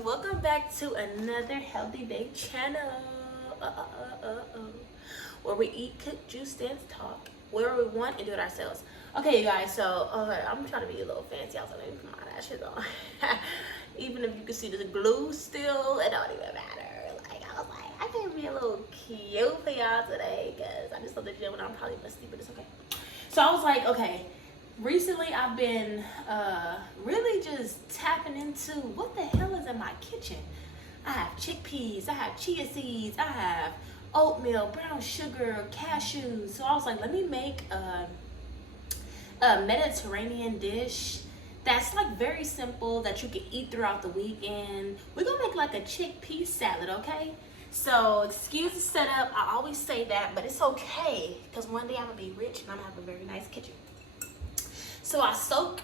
and welcome back to another Healthy Day channel where we eat, cook, juice, dance, talk, where we want and do it ourselves. Okay, you guys, so I'm trying to be a little fancy. I was like, let me put my lashes on. Even if you can see the glue still, it don't even matter. Like, I was like, I can be a little cute for y'all today because I just left the gym and I'm probably musty, but it's okay. So I was like, okay, recently I've been really just tapping into what the hell is in my kitchen. I have chickpeas, I have chia seeds, I have oatmeal, brown sugar, cashews. So I was like, let me make a Mediterranean dish that's like very simple that you can eat throughout the week. And we're gonna make like a chickpea salad, okay? So excuse the setup, I always say that, but it's okay because one day I'm gonna be rich and I'm gonna have a very nice kitchen. So I soaked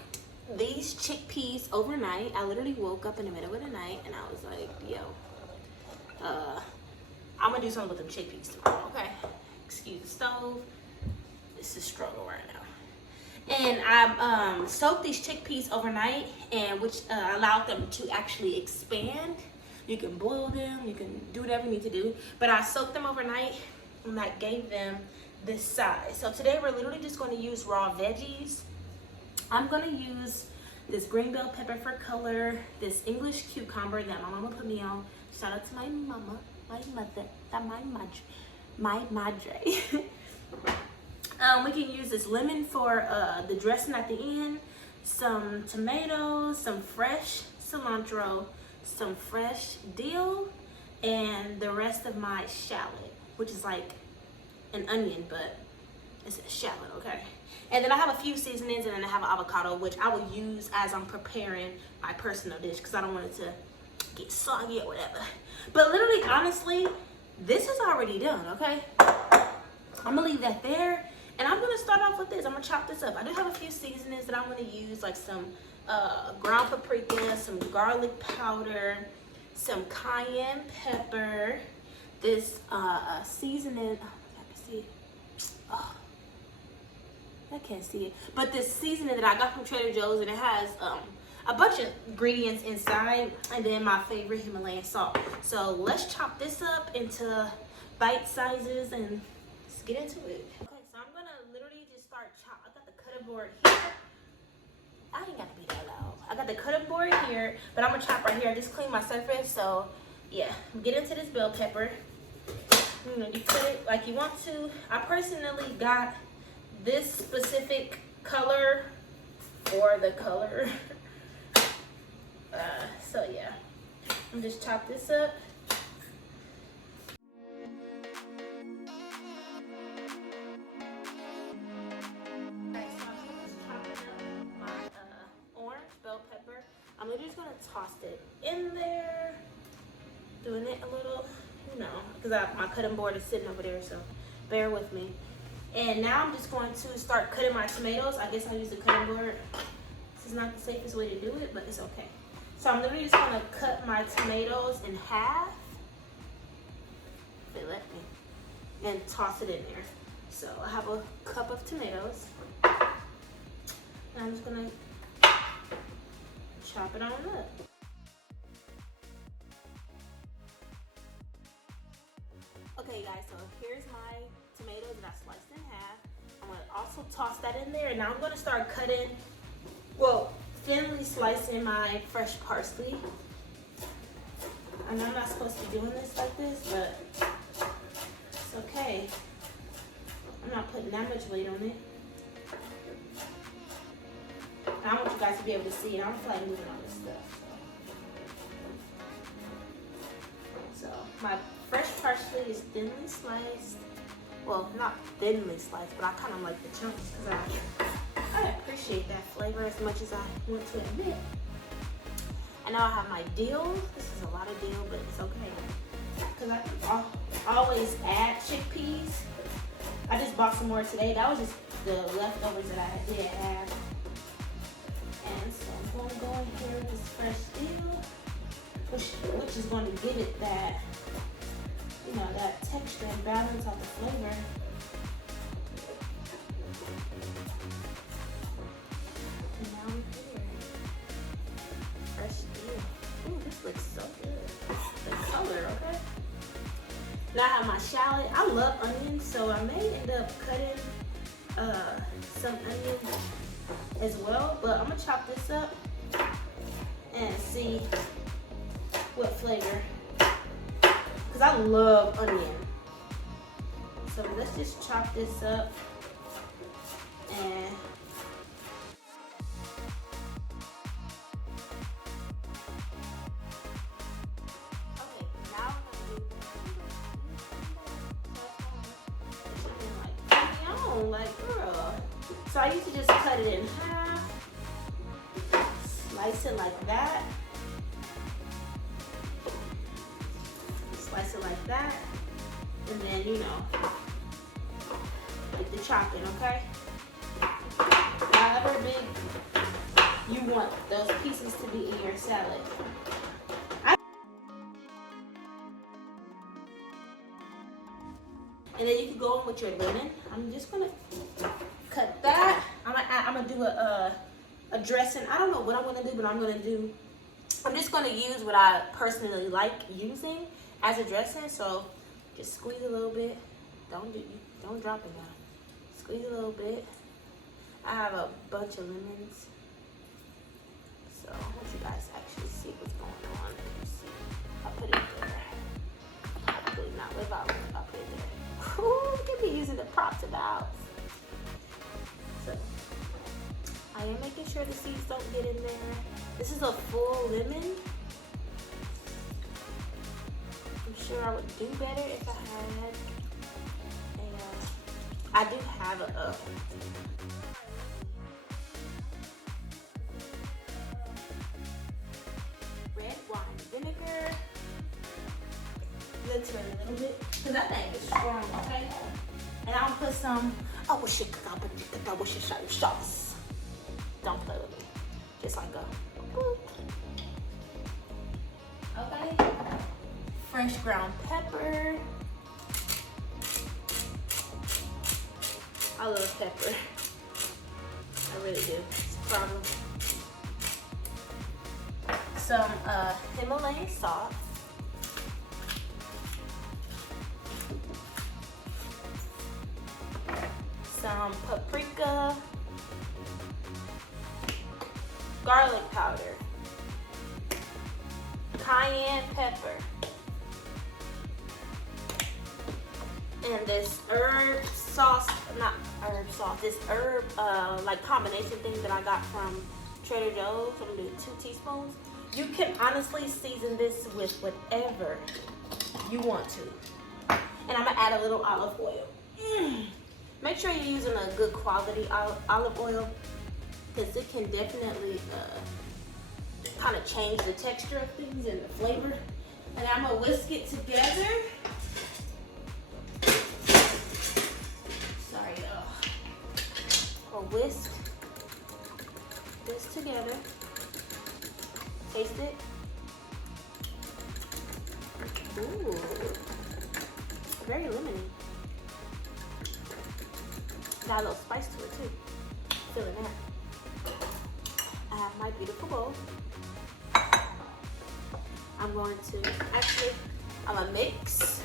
these chickpeas overnight. I literally woke up in the middle of the night and I was like, yo, I'm gonna do something with them chickpeas tomorrow, okay? Excuse the stove. This is struggle right now. And I soaked these chickpeas overnight, and which allowed them to actually expand. You can boil them, you can do whatever you need to do. But I soaked them overnight and that gave them this size. So today we're literally just gonna use raw veggies. I'm gonna use this green bell pepper for color, this English cucumber that my mama put me on. Shout out to my mama, my mother, my madre. We can use this lemon for the dressing at the end, some tomatoes, some fresh cilantro, some fresh dill, and the rest of my shallot, which is like an onion, but it's a shallot, okay? And then I have a few seasonings, and then I have an avocado, which I will use as I'm preparing my personal dish because I don't want it to get soggy or whatever. But literally, honestly, this is already done, okay? I'm gonna leave that there, and I'm gonna start off with this. I'm gonna chop this up. I do have a few seasonings that I'm gonna use, like some ground paprika, some garlic powder, some cayenne pepper, this seasoning. I can't see it, but this seasoning that I got from Trader Joe's, and it has a bunch of ingredients inside, and then my favorite Himalayan salt. So let's chop this up into bite sizes and let's get into it. Okay, so I'm gonna literally just start chop. I got the cutting board here. I ain't gotta be that loud. I got the cutting board here, but I'm gonna chop right here. I just cleaned my surface, so yeah. Get into this bell pepper. You know, you cut it like you want to. I personally got this specific color for the color. So yeah, I'm just chop this up. I'm just gonna toss it in there, doing it a little, you know, because my cutting board is sitting over there, so bear with me. And now I'm just going to start cutting my tomatoes. I guess I'll use the cutting board. This is not the safest way to do it, but it's okay. So I'm literally just gonna cut my tomatoes in half, if they let me, and toss it in there. So I have a cup of tomatoes, and I'm just gonna chop it on up. Okay guys, so here's my tomatoes that I sliced in half. I'm gonna also toss that in there, and now I'm gonna start cutting, well, thinly slicing my fresh parsley. I know I'm not supposed to be doing this like this, but it's okay. I'm not putting that much weight on it. I want you guys to be able to see it. I don't feel like moving all this stuff. So my fresh parsley is thinly sliced. Well, not thinly sliced, but I kind of like the chunks because I appreciate that flavor as much as I want to admit. And now I have my dill. This is a lot of dill, but it's okay because I always add chickpeas. I just bought some more today. That was just the leftovers that I did have. And so I'm going to go in here with this fresh dill, which is going to give it that, you know, that texture and balance of the flavor. And now we're here. Fresh dill. Ooh, this looks so Now I have my shallot. I love onions, so I may end up cutting some onions as well. But I'm gonna chop this up and see what flavor, because I love onion. So let's just chop this up and like, girl. So I used to just cut it in half, slice it like that, slice it like that, and then, you know, get the chopping, okay? However big you want those pieces to be in your salad. And then you can go in with your lemon. I'm just gonna cut that. I'm gonna do a dressing. I don't know what I'm gonna do, but I'm just gonna use what I personally like using as a dressing. So just squeeze a little bit. Don't drop it now. Squeeze a little bit. I have a bunch of lemons. So I want you guys to actually see what's going on. Let's see. I'll put it there. Probably not. What about I'll put it there? Ooh, look at me using the props in the house. So I am making sure the seeds don't get in there. This is a full lemon. I'm sure I would do better if I had I do have a red wine vinegar. Let's run a little bit, because that thing is strong, okay? And I'll put some, sauce. Don't play with me. Just like a boop. Okay. Fresh ground pepper. I love pepper. I really do. It's a problem. Some Himalayan salt. Some paprika, garlic powder, cayenne pepper, and this herb sauce, not herb sauce, this herb like combination thing that I got from Trader Joe's. I'm gonna do 2 teaspoons. You can honestly season this with whatever you want to. And I'm gonna add a little olive oil. Make sure you're using a good quality olive oil, because it can definitely kind of change the texture of things and the flavor. And I'm gonna whisk it together. Sorry, y'all. Or whisk this together. Taste it. Ooh, very lemony. Got a little spice to it too. Feeling that. I have my beautiful bowl. I'm going to mix.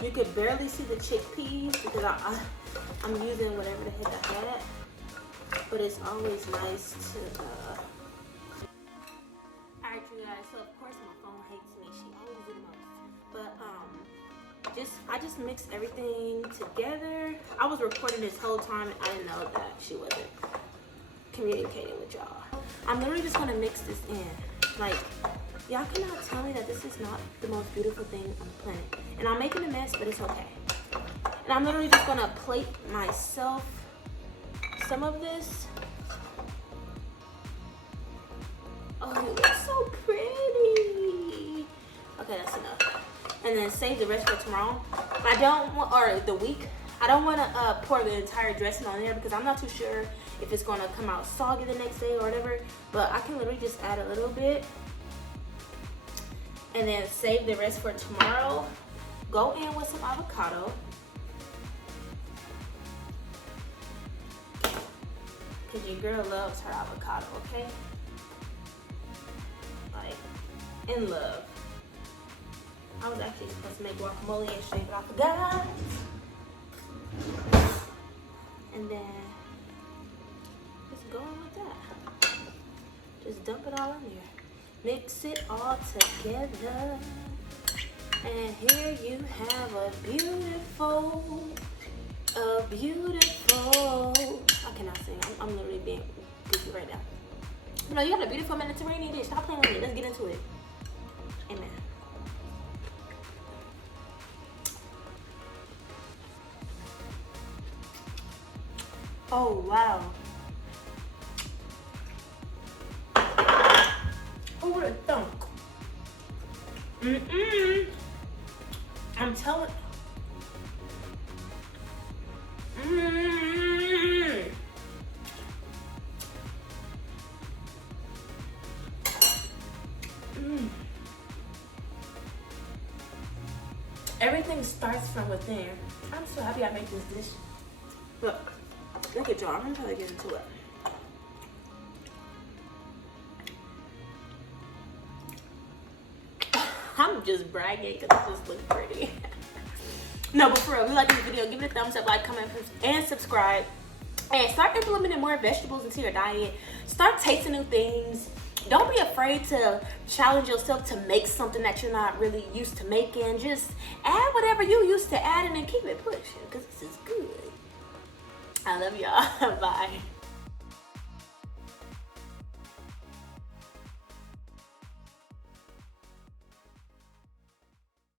You could barely see the chickpeas because I'm using whatever the heck I had. But it's always nice to, Alright you guys, so of course my phone hates me. She always do the most. But, I just mixed everything together. I was recording this whole time and I didn't know that she wasn't communicating with y'all. I'm literally just gonna mix this in. Like, y'all cannot tell me that this is not the most beautiful thing on the planet. And I'm making a mess, but it's okay. And I'm literally just gonna plate myself some of this. Oh, it looks so pretty. Okay, that's enough. And then save the rest for tomorrow. I don't want, or the week. I don't want to pour the entire dressing on there because I'm not too sure if it's going to come out soggy the next day or whatever. But I can literally just add a little bit. And then save the rest for tomorrow. Go in with some avocado. Because your girl loves her avocado, okay? Like, in love. I was actually supposed to make guacamole yesterday, but I forgot. And then just go on with that. Just dump it all in there. Mix it all together. And here you have a beautiful, I cannot sing. I'm literally being goofy right now. You know, you got a beautiful Mediterranean dish. Stop playing with me. Let's get into it. Amen. Oh, wow. Who would have thunk? I'm telling. Everything starts from within. I'm so happy I made this dish. Look at y'all. I'm gonna try to get into it. I'm just bragging because it just looks pretty. No, but for real, if you like this video, give it a thumbs up, like, comment, and subscribe. And start implementing more vegetables into your diet. Start tasting new things. Don't be afraid to challenge yourself to make something that you're not really used to making. Just add whatever you used to adding and keep it pushing because this is good. I love y'all. Bye.